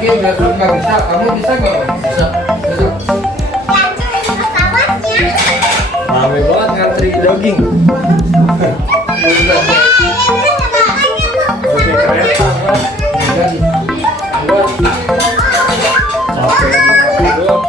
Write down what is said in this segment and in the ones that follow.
lagi besok nggak bisa. Kamu bisa nggak? Bisa. Bisa. Rame banget ngantri daging. Oke, kereta kan. Jadi, Capek lagi doang.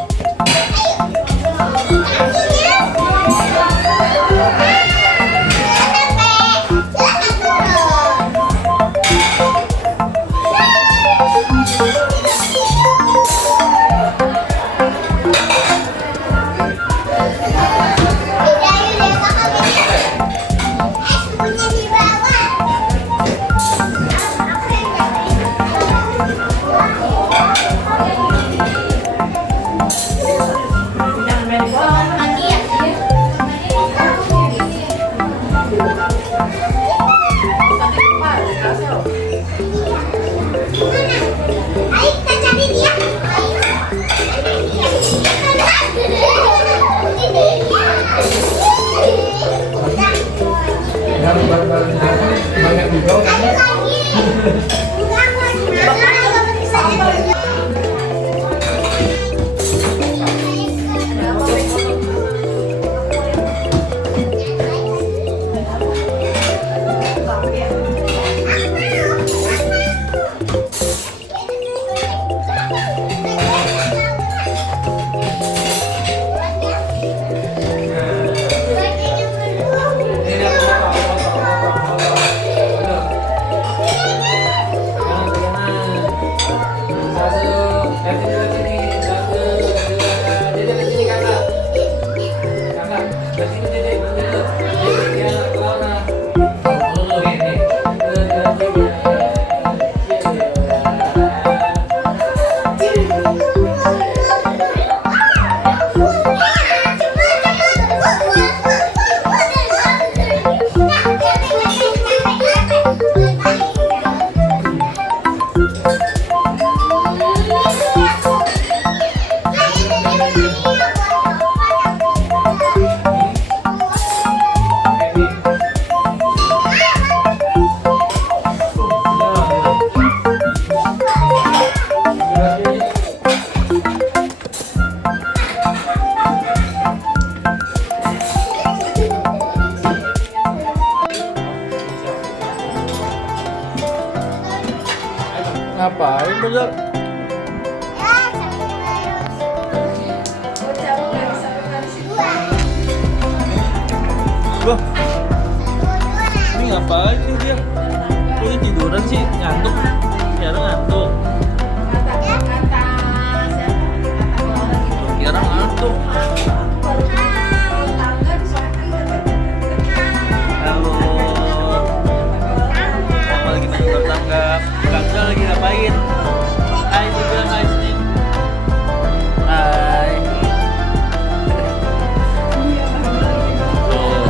banyak juga kan? Ngapain bener? Loh, ini ngapain nih dia? Kok dia tiduran sih? Ngantuk? Kiara ngantuk. Kiara ngantuk. Halo. Mama lagi main bertangga. Kakak lagi ngapain? Hai juga, hai Snin. Hai. Tuh.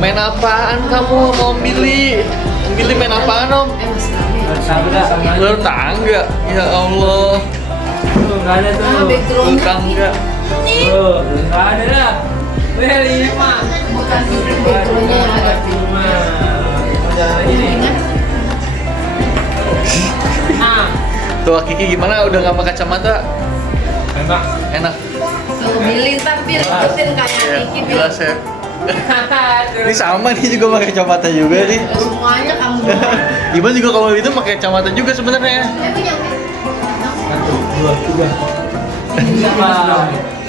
Main apaan kamu? Mau milih? Milih main apaan om? Bertangga. Ya Allah. Nggak ada tuh. Bertangga. Tuh, nggak ada dah. Weh, 5. Bukan backgroundnya yang ada. 5. Jalan lagi nih. Nah, Tuh Kiki gimana? Udah nggak pakai kacamata? enak. Enak. Kalau Billy tampil ikutin kayak Ya, Niki jelas ya. Ini sama nih juga pakai kacamata juga nih. semuanya kamu doang. Iban juga kalau itu pakai kacamata juga sebenarnya. Tapi yang 1, 2, 3. dingin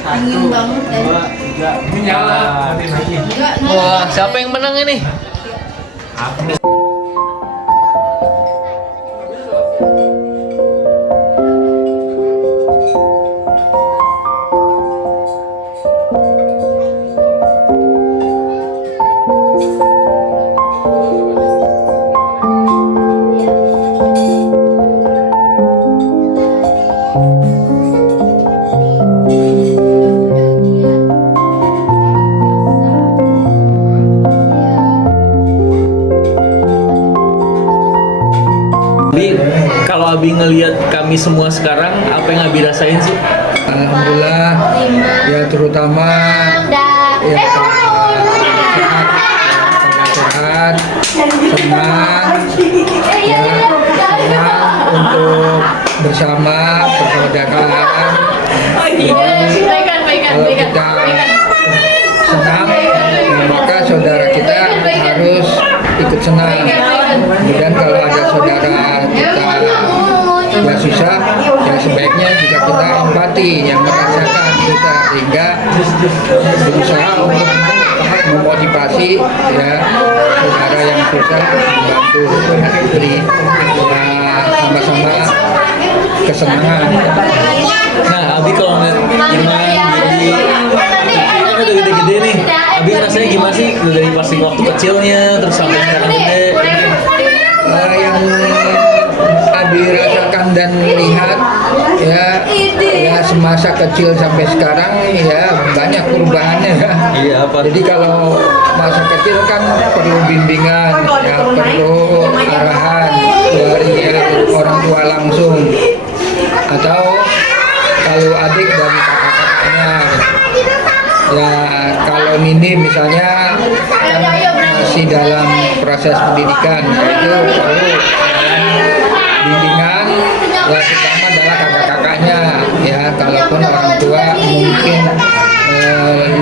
Satu, banget dan 2, 3. Ini nyala. Nanti lagi. enggak Wah, siapa yang menang ini? Aku. Abi, kalau Abi ngelihat kami semua sekarang, apa yang Abi rasain sih? Alhamdulillah ya terutama ya sehat, senang, ya, senang untuk bersama persaudaraan. Kalau kita senang, ya maka saudara kita harus ikut senang. Kemudian kalau ada saudara kita yang susah, ya sebaiknya juga kita empati yang merasakan susah, sehingga berusaha untuk memotivasi ya saudara yang susah, membantu, beri sama-sama kesenangan. Nah, Abi kalau ngeliat Iman jadi kan udah gede-gede nih, Abi rasanya gimana sih dari pasti waktu kecilnya terus sampai sekarang gede? Yang Abi rasakan dan lihat ya semasa kecil sampai sekarang ya banyak perubahannya ya. Iya, apa? Jadi kalau masa kecil kan perlu bimbingan, ya perlu arahan dari orang tua langsung, atau kalau adik dari kakak-kakaknya. Ya kalau Nini misalnya kan masih dalam proses pendidikan, itu perlu bimbingan, ya terutama adalah kakak-kakaknya. Ya kalaupun orang tua mungkin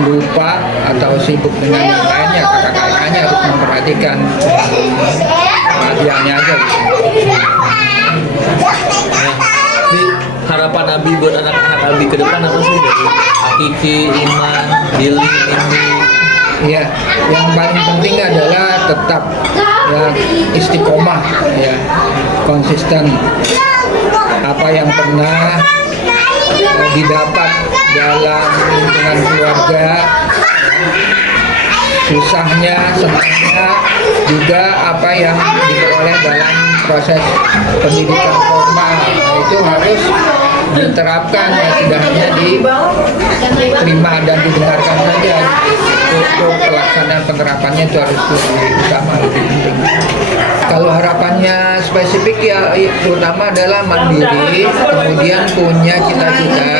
lupa atau sibuk dengan yang lainnya, kakak-kakaknya harus memperhatikan perhatiannya aja. Abi, harapan Abi buat anak-anak Abi ke depan apa sih dari Akiki, Iman, Billy, Indi? Ya, yang paling penting adalah tetap ya istiqomah, ya konsisten. Apa yang pernah didapat dalam lingkungan keluarga, susahnya, senangnya, juga apa yang diperoleh dalam proses pendidikan formal, itu harus diterapkan, ya tidak hanya diterima dan didengarkan saja. Untuk pelaksanaan penerapannya itu harus lebih utama, lebih penting. Kalau harapannya spesifik ya terutama adalah mandiri, kemudian punya cita-cita,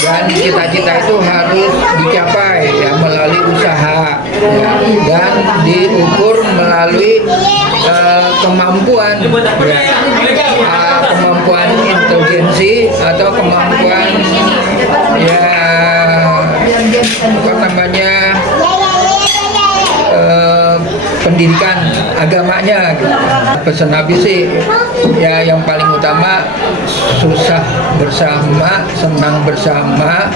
dan cita-cita itu harus dicapai ya melalui usaha, ya, dan diukur melalui kemampuan, ya, kemampuan intelijensi atau kemampuan ya apa namanya pendidikan agamanya gitu. Pesan Nabi sih ya yang paling utama susah bersama, senang bersama,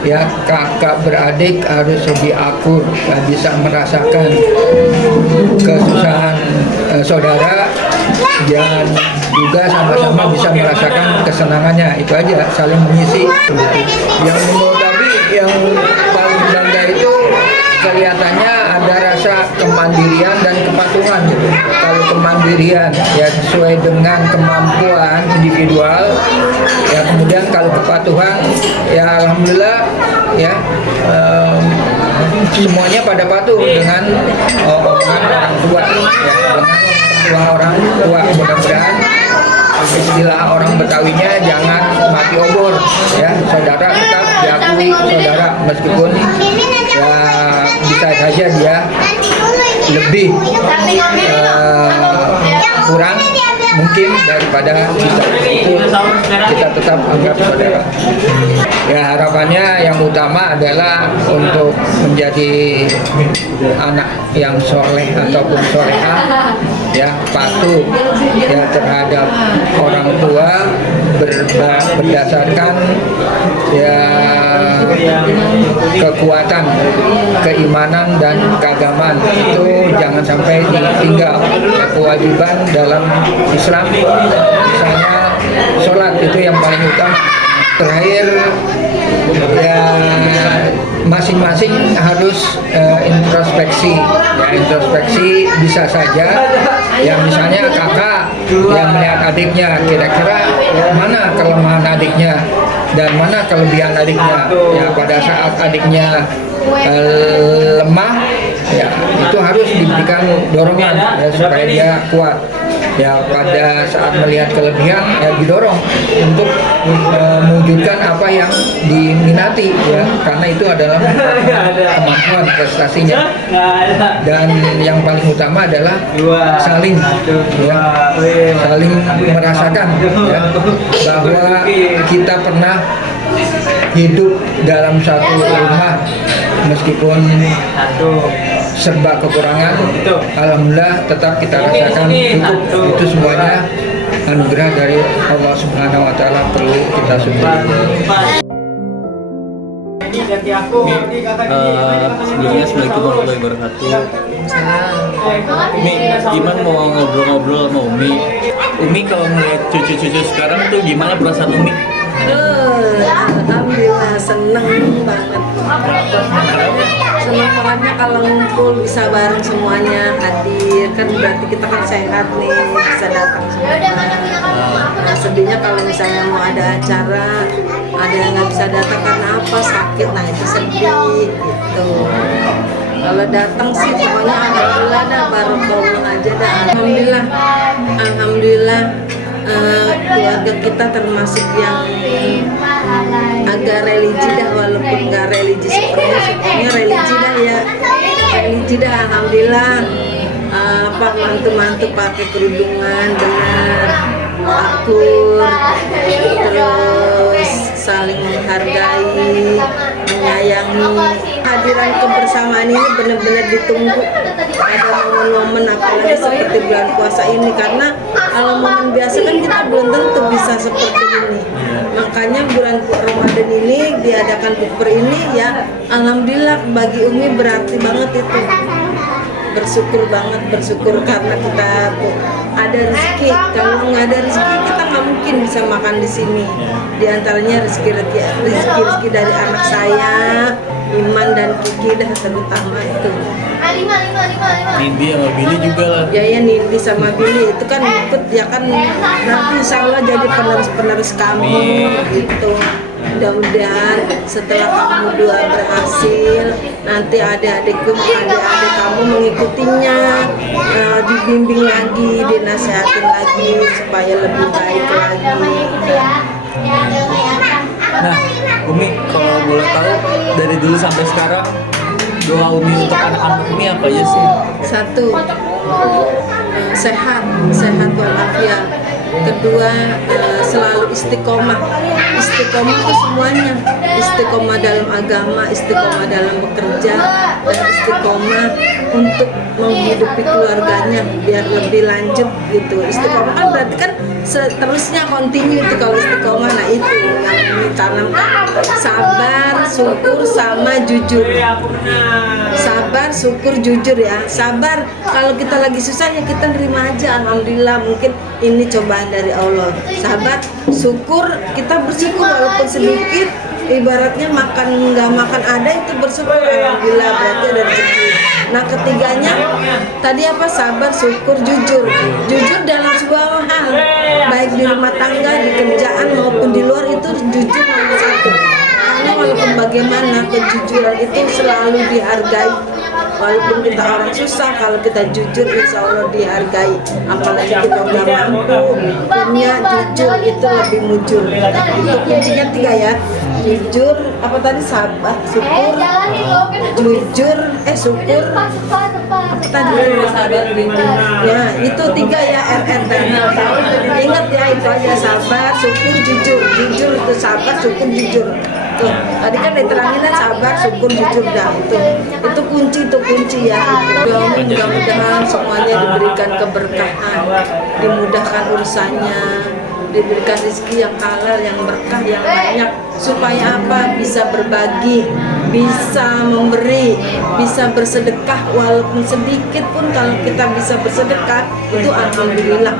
ya kakak beradik harus lebih akur, ya, bisa merasakan kesusahan saudara dan juga sama-sama bisa merasakan kesenangannya. Itu aja, saling mengisi. Yang menurut Abi yang paling bangga itu kelihatannya ada rasa kemandirian dan kepatuhan gitu. Kalau kemandirian ya sesuai dengan kemampuan individual, ya kemudian kalau kepatuhan ya alhamdulillah ya semuanya pada patuh dengan omongan orang tua, ya, dengan orang tua. Mudah-mudahan istilah orang Betawinya jangan mati obor, ya saudara tetap diakui saudara meskipun ya bisa saja dia lebih kurang mungkin daripada kita, itu kita tetap anggap saudara. Ya harapannya yang utama adalah untuk menjadi anak yang soleh ataupun solehah, ya patuh ya terhadap orang tua, berdasarkan ya kekuatan keimanan dan keagamaan, itu jangan sampai ditinggal. Ya, kewajiban dalam Islam misalnya sholat itu yang paling utama. Terakhir ya masing-masing harus introspeksi. Ya introspeksi bisa saja ya misalnya kakak yang melihat adiknya, kira-kira mana kelemahan adiknya dan mana kelebihan adiknya. Ya pada saat adiknya lemah, ya itu harus diberikan dorongan ya, supaya dia kuat. Ya pada saat melihat kelebihan ya didorong untuk mewujudkan apa yang diminati ya, karena itu adalah kemampuan prestasinya. Dan yang paling utama adalah saling ya, saling merasakan ya, bahwa kita pernah hidup dalam satu rumah meskipun serba kekurangan, alhamdulillah tetap kita rasakan cukup. Itu semuanya anugerah dari Allah Subhanahu wa taala, perlu kita syukuri. Sebelumnya Assalamualaikum warahmatullahi wabarakatuh. Umi, gimana mau ngobrol-ngobrol sama Umi? Umi kalau ngeliat cucu-cucu sekarang tuh gimana perasaan Umi? Alhamdulillah seneng banget. Seneng bangetnya kalau ngumpul bisa bareng semuanya hadir, kan berarti kita kan sehat nih, bisa datang semua. Nah, sedihnya kalau misalnya mau ada acara, ada yang nggak bisa datang karena apa, sakit, nah itu sedih gitu. Kalau datang sih pokoknya alhamdulillah dah, barokallah aja dah. Alhamdulillah keluarga kita termasuk yang agak religi dah, walaupun nggak religi sepenuhnya religi dah ya, religi dah alhamdulillah. Pak mantu-mantu pakai kerudungan benar, akur, terus saling menghargai, menyayangi. Hadiran kebersamaan ini benar-benar ditunggu. Ada momen-momen apalagi seperti bulan puasa ini, karena kalau momen biasa kan kita belum tentu bisa seperti ini. Makanya bulan Ramadan ini diadakan bukber ini ya, alhamdulillah bagi Umi berarti banget itu. Bersyukur banget, bersyukur karena kita ada rezeki. Kalau nggak ada rezeki kita nggak mungkin bisa makan di sini. Di antaranya rezeki dari anak saya, Iman dan Kiki dah terutama itu. Nindi sama Billy juga lah. Ya Nindi sama Billy itu kan ikut ya kan, nanti insya Allah jadi penerus kamu gitu. Mudah-mudahan setelah kamu dua berhasil, nanti adik-adik kamu mengikutinya, dibimbing lagi, dinasehatin lagi supaya lebih baik lagi. Nah, Umi kalau boleh tahu dari dulu sampai sekarang doa Umi untuk anak-anak Umi apa aja sih? Satu, sehat walafiat. Kedua, selalu istiqomah itu semuanya, istiqomah dalam agama, istiqomah dalam bekerja, dan istiqomah untuk menghidupi keluarganya biar lebih lanjut gitu. Istiqomah kan berarti kan seterusnya continue itu kalau istiqomah. Nah itu yang ditanamkan, sabar, syukur, sama jujur. Sabar, syukur, jujur ya. Sabar kalau kita lagi susah ya kita terima aja, alhamdulillah mungkin ini cobaan dari Allah. Sabar, syukur, kita bersyukur walaupun sedikit. Ibaratnya makan nggak makan ada itu bersyukur, alhamdulillah berarti ada rezeki. Nah ketiganya tadi apa, sabar, syukur, jujur. Jujur dalam sebuah hal, baik di rumah tangga, di kerjaan maupun di luar, itu jujur nomor satu. Karena walaupun bagaimana kejujuran itu selalu dihargai. Walaupun kita orang susah, kalau kita jujur insya Allah dihargai. Apalagi kita udah mampu punya jujur, itu lebih mujur. Itu kuncinya tiga ya, jujur, apa tadi, sabar, syukur, jujur, syukur, apa tadi, ya itu tiga ya, RR tadi. Ingat ya itu aja, sabar, syukur, jujur. Jujur itu sabar, syukur, jujur. Tuh, tadi kan diterangin sabar, syukur, jujur dah itu kunci ya. Mudah-mudahan semuanya diberikan keberkahan, dimudahkan urusannya, diberikan rezeki yang halal, yang berkah, yang banyak, supaya apa, bisa berbagi, bisa memberi, bisa bersedekah walaupun sedikit pun. Kalau kita bisa bersedekah itu alhamdulillah,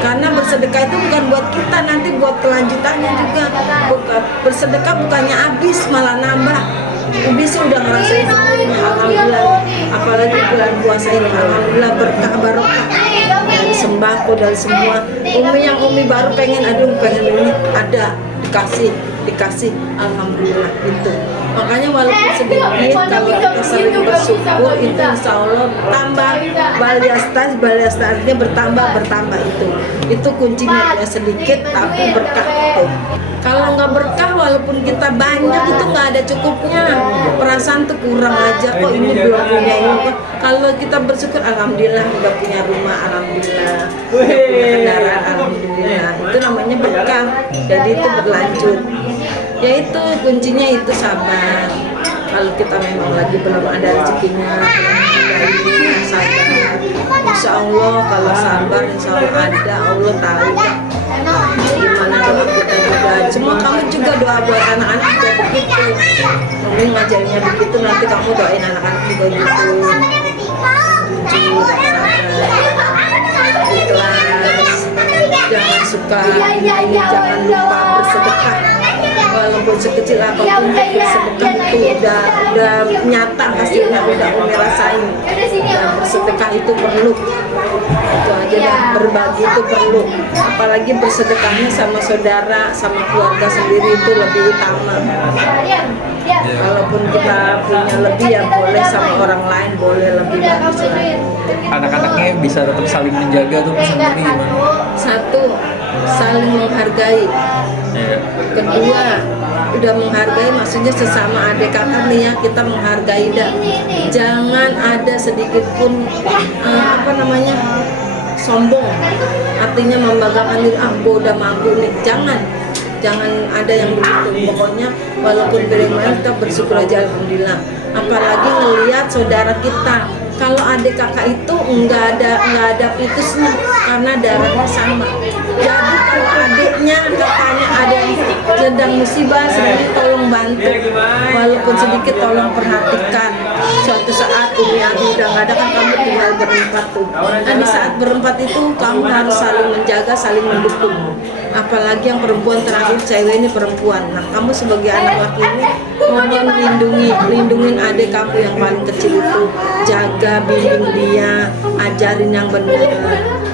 karena bersedekah itu bukan buat kita, nanti buat kelanjutannya juga. Bersedekah bukannya habis malah nambah. Umi sih udah ngerasain alhamdulillah, apalagi bulan puasa ini alhamdulillah berkah barokah dari sembako, dari semua. Umi yang Umi baru pengen ini ada dikasih, dikasih, alhamdulillah itu. Makanya walaupun sedikit, kalau kita sering bersyukur itu insya Allah tambah baliastasnya bertambah itu kuncinya ya, sedikit tapi berkah itu. Kalau nggak berkah walaupun kita banyak itu nggak ada cukupnya, perasaan tuh kurang aja kok, ini belum punya ini kok. Kalau kita bersyukur alhamdulillah udah punya rumah, alhamdulillah udah punya kendaraan, alhamdulillah itu namanya berkah. Jadi itu berlanjut. Ya itu kuncinya itu sabar. Kalau kita memang lagi belum ada rezekinya, belum sabar. Insya Allah kalau sabar, insya Allah ada, Allah tahu kan gimana doa kita juga. Semua kamu juga doa buat anak-anak juga begitu. Kamu ngajarinnya begitu, nanti kamu doain anak-anak juga gitu. Jujur, sabar, ikhlas, jangan suka, jangan lupa bersedekah. Walaupun sekecil apapun bersedekah itu udah nyata hasilnya, udah Umi rasain. Dan bersedekah itu perlu, itu aja dah, berbagi itu perlu. Apalagi bersedekahnya sama saudara, sama keluarga sendiri itu lebih utama. Walaupun kita punya lebih ya boleh sama orang lain, boleh lebih bagus lagi. Anak-anaknya bisa tetap saling menjaga tuh pesan Umi gimana? Satu, saling menghargai. Iya. Kedua, udah menghargai maksudnya sesama adik kakak nih ya, kita menghargai dah. Jangan ada sedikit pun sombong, artinya membanggakan diri, gue udah mampu nih. Jangan ada yang begitu. Pokoknya walaupun bagaimana kita bersyukur aja alhamdulillah. Apalagi ngelihat saudara kita, kalau adik kakak itu nggak ada putusnya karena darahnya sama. Jadi kalau adiknya kakaknya ada yang sedang musibah, sedang tolong bantu, walaupun sedikit tolong perhatikan. Suatu saat Umi udah nggak ada kan, kamu tinggal berempat tuh. Nah di saat berempat itu kamu harus saling menjaga, saling mendukung. Apalagi yang perempuan terakhir, cewek ini perempuan. Nah kamu sebagai anak laki ini mohon lindungin adik kamu yang paling kecil itu, jaga, bimbing dia, ajarin yang benar,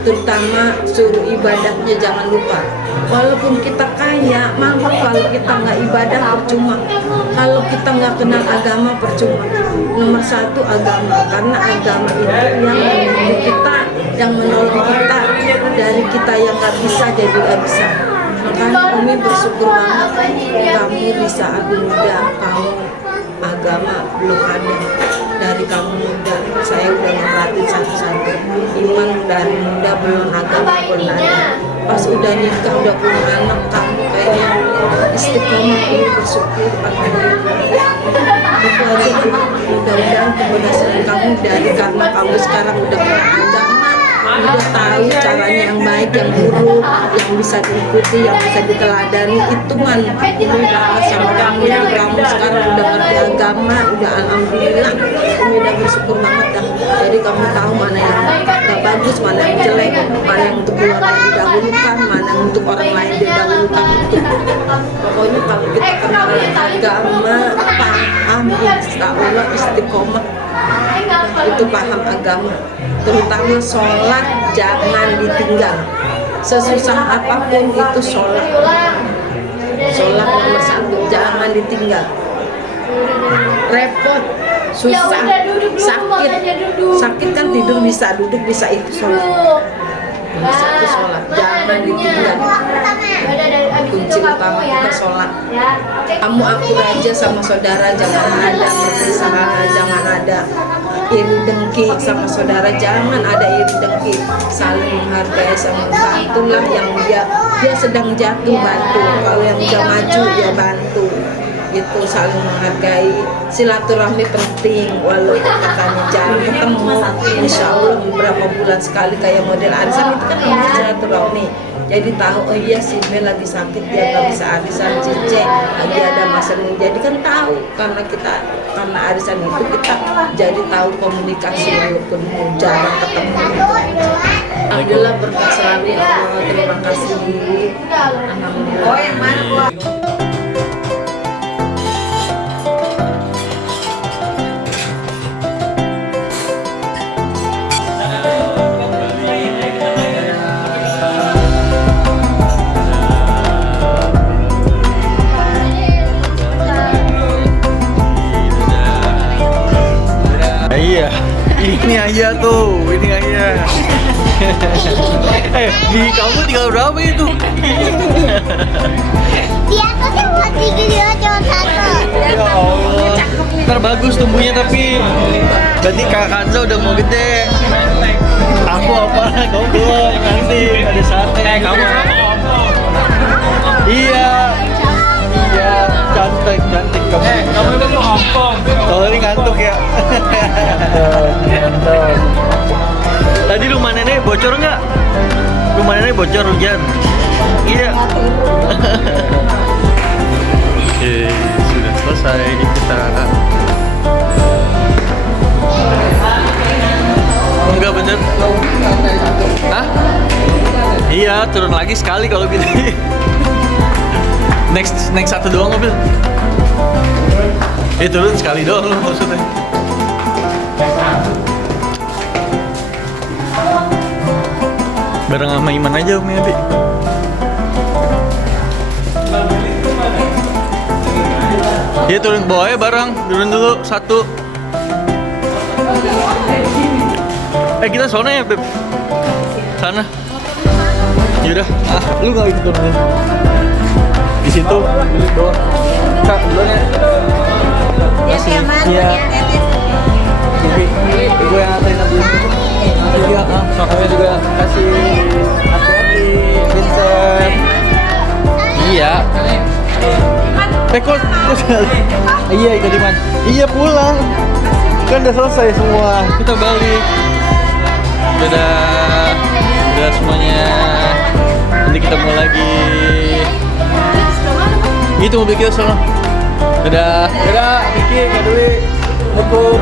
terutama suruh ibadahnya jangan lupa. Walaupun kita kaya, mampu, kalau kita nggak ibadah percuma. Kalau kita nggak kenal agama percuma. Nomor satu agama, karena agama itu yang melindungi kita, yang menolong kita dari kita yang nggak bisa jadi nggak bisa. Makanya Umi bersyukur banget kamu bisa aku muda, kamu agama belum ada. Dari kamu muda, saya udah merhatiin satu-satu. Iman dari muda belum, agama belum ada. Pas udah nikah, udah punya anak, kamu kayaknya istiqomah. Ini bersyukur alhamdulillah. Itu aja, mudah-mudahan keberhasilan kamu dari karena kamu sekarang udah punya agama, udah tahu caranya yang baik, yang buruk, yang bisa diikuti, yang bisa diteladani. Itu man udah sama kamu, kamu sekarang udah ngerti agama, udah alhamdulillah. Umi udah bersyukur banget dah. Jadi kamu tahu mana yang gak bagus, mana yang jelek, mana yang untuk keluarga didahulukan, mana yang untuk orang lain didahulukan. Pokoknya kalau kita kenal agama, paham, insya Allah istiqomah, itu paham agama. Terutama sholat jangan ditinggal. Sesusah apapun itu sholat nomor satu, jangan ditinggal. Repot, susah, sakit kan tidur bisa, duduk bisa, itu sholat. Nomor satu sholat, jangan ditinggal. Kunci utama kita sholat. Kamu akur aja sama saudara, jangan ada perpisahan, jangan ada iri dengki sama saudara, jangan ada iri dengki, saling menghargai, sama bantulah yang dia sedang jatuh, bantu. Kalau yang udah maju ya bantu. Itu saling menghargai. Silaturahmi penting, walaupun katanya jarang ketemu, insya Allah beberapa bulan sekali kayak model arisan itu kan namanya silaturahmi. Jadi tahu, oh iya si B lagi sakit, dia nggak bisa arisan, Cice lagi ada masalah. Jadi kan tahu, karena arisan itu kita jadi tahu komunikasi walaupun jarang ketemu. Alhamdulillah berkat selalu ya Allah, terima kasih. Alhamdulillah. Ayah tuh, ini ayah. Gigi kamu tinggal berapa itu? Dia tuh cuma 3, dia cuma 1. Ya Allah. Ntar bagus tumbuhnya tapi berarti Kak Kanza udah mau gede. Aku apa? Kamu belum, nanti ada saatnya. Kamu iya. Iya, cantik kamu. Kamu itu mau Hongkong. Kalau ini ngantuk ya. Tadi rumah nenek bocor nggak? Rumah nenek bocor hujan. Iya. Oke, sudah selesai kita. Enggak bener. Hah? Iya, turun lagi sekali kalau gitu. Next satu doang mobil. Turun sekali doang lu maksudnya. Bareng sama Iman aja Om Yabi. Iya turun ke bawahnya bareng, turun dulu satu. Kita sana ya Beb. Sana. Yaudah, lu gak ikut turun. Di situ, dulu doang. Kak, duluan ya. Ya, Mas. Iya. Bibi, gue yang anterin dulu. Juga, soalnya juga kasih hati-hati, Vincent. Iya. Kok iya ikut Iman. Iya pulang. Kan udah selesai semua. Kita balik. Udah semuanya. Nanti kita mulai lagi. Itu mobil kita sono. Dadah, Kiki, Kak Dwi. Hukum.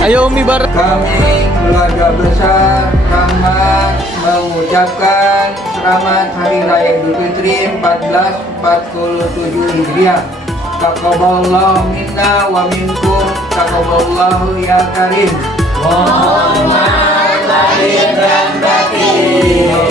Ayo Umi bareng. Kami keluarga besar Rahmat mengucapkan selamat Hari Raya Idul Fitri 1447 Hijriah. Taqabbalallahu minna wa minkum, taqabbalallahu ya karim. Mohon maaf lahir dan batin.